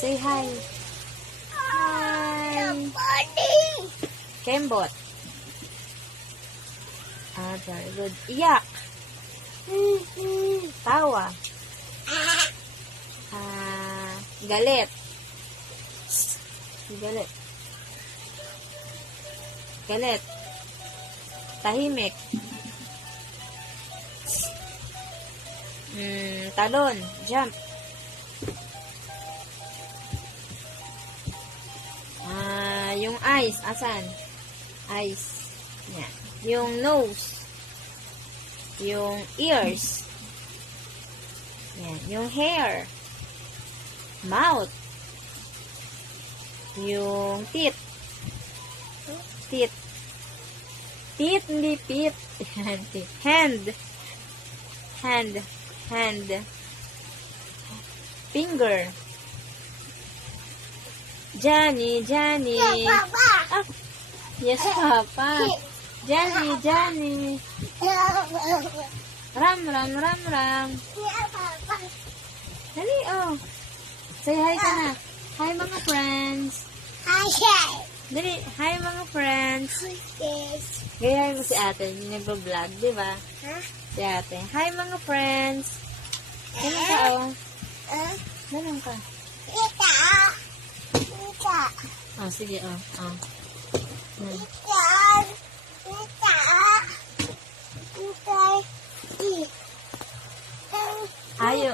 Say hi. Hi. Kembot. Ah, very good. Iyak. Tawa. Galit. Galit. Galit. Tahimik. Talon. Jump. Yung eyes. Asan? Eyes. Yan. Yung nose. Yung ears. Yan. Yung hair. Mouth. Yung teeth. Teeth. Teeth, hindi teeth. Hand. Hand. Hand. Finger. Johnny, Johnny. Ah, yes, Papa. Johnny, Johnny. Ram, ram, ram, ram. Dali, oh. Say hi ka na. Hi, mga friends. Dali, hi, mga friends. Gayahin mo si ate. Yung nag-vlog, di ba? Si ate. Hi, mga friends. Ganun ka, oh. Ganun ka. Oh, sige, oh. Oh. Ayo.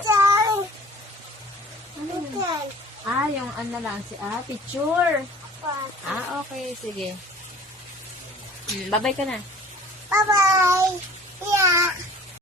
Yung ano lang si picture. Okay, sige. Bye-bye ka na. Bye-bye. Yeah.